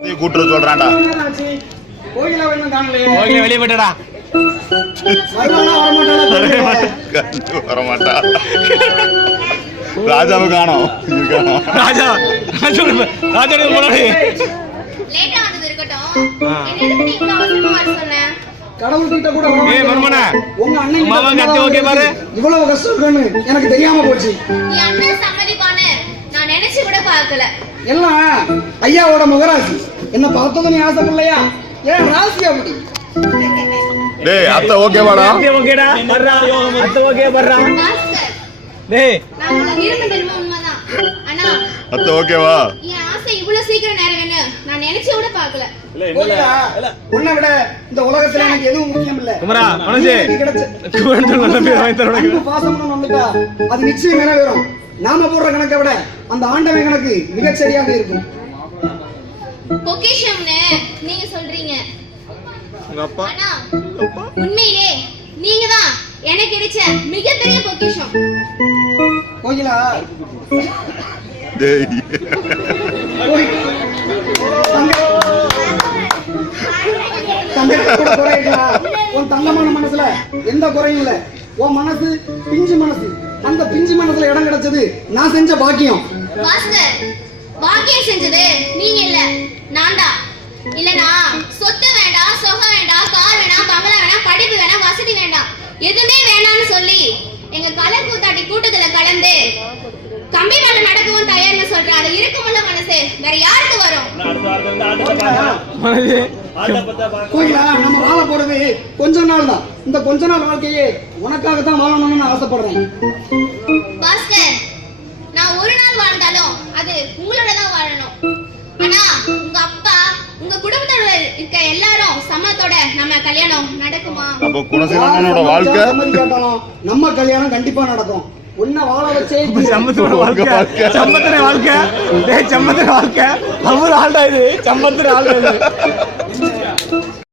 கூட்டுற சொல்றான்டா. கோயில வேணும் காணலையே. கோயில வெளிய போய்டா. வரமாட்டா. ராஜாவை காணோம். ராஜா ராஜா போறாரு. லேட்டா வந்தது இருக்கட்டும். என்னதுக்கு நீ இவ்வளவு அவசரமா வர சொன்ன? கடவுள் கிட்ட கூட ஏய் மர்மனா உங்க அண்ணன் மாமா கத்தி ஓகே பாரு. இவ்வளவு கஷ்டம் இருக்குன்னு எனக்கு தெரியாம போச்சு. நீ அண்ணன் சம்மதிப்பானே நான் நினைச்சு கூட பார்க்கல. எல்லாம் ஐயாவோட முகராசி. என்ன பார்த்ததும் நீ ஆசைப்படலையா? ஏன் ராசி அப்படி? டேய் அத்தை ஓகேவாடா? அத்தை ஓகேடா. வர்றா. அத்தை ஓகே வர்றா. மாஸ்டர் டேய் நான் உனக்கு விரும்புறது என்னமோ உண்மைதான். ஆனா அத்தை ஓகேவா? என் ஆசை இவ்வளவு சீக்கிரம் நிறைவேன்னு நான் நினைச்சு கூட பார்க்கல. கோகிலா, உன்னை விட இந்த உலகத்துல எனக்கு எதுவும் முக்கியம் இல்ல. குமரா மனசே குமரன் நல்ல பேர் வாங்கி தரணும். அன்பு பாசம்னு வந்துட்டா அது நிச்சயம் நிறைவேறும். நாம போடுற கணக்கை விட அந்த ஆண்டவன் கணக்கு மிகச்சரியாக இருக்கும். பொக்கிஷம்னு நீங்க சொல்றீங்க. உங்க அப்பா ஆனா உண்மையிலே நீங்க தான் எனக்கு கிடைச்ச மிகப்பெரிய பொக்கிஷம். கோகிலா, டேய் தங்கத்தை கூட குறையலாம். உன் தங்கமான மனசுல எந்த குறையும் இல்ல. உன் மனசு பிஞ்சு மனசு. அந்த பிஞ்சு மனசுல இடம் கிடைச்சது நான் செஞ்ச பாக்கியம். மாஸ்டர் பாக்கியம் செஞ்சது நீங்க இல்ல நான் தான். இல்லனா சொத்து வேண்டாம், சொகம் வேண்டாம், கார் வேண்டாம், பங்களா வேண்டாம், படிப்பு வேண்டாம், வசதி வேண்டாம், எதுவுமே வேணாம்னு சொல்லி எங்க கலர் கூத்தாட்டி கூட்டத்துல கலந்து கம்பி மேல நடக்கவும் தயார்னு சொல்ற அது இருக்குமுள்ள மனசு வேற யாருக்கு வரும்? கோகிலா, நம்ம வாழ போறது கொஞ்ச நாள் தான். இந்த கொஞ்ச நாள் வாழ்க்கையே உனக்காக தான் வாழணும்னு ஆசைப்படுறேன். பாஸ்கர், நான் ஒரு நாள் வாழ்ந்தாலும் அது உங்களோட தான் வாழணும். ஆனா உங்க அப்பா உங்க குடும்பத்தோட இருக்க எல்லாரும் சம்மதத்தோட நம்ம கல்யாணம் நடக்குமா? அப்ப குணசேகரனோட வாழ்க்கை கேட்டாலும் நம்ம கல்யாணம் கண்டிப்பா நடக்கும். உன்னை வாழ வச்சே சம்பத்தோட வாழ்க்கை. சம்பத்தோட வாழ்க்கை. டேய் சம்பத்தோட வாழ்க்கை. அவர் ஆள்டா இது. சம்பத்தோட ஆள்டா இது.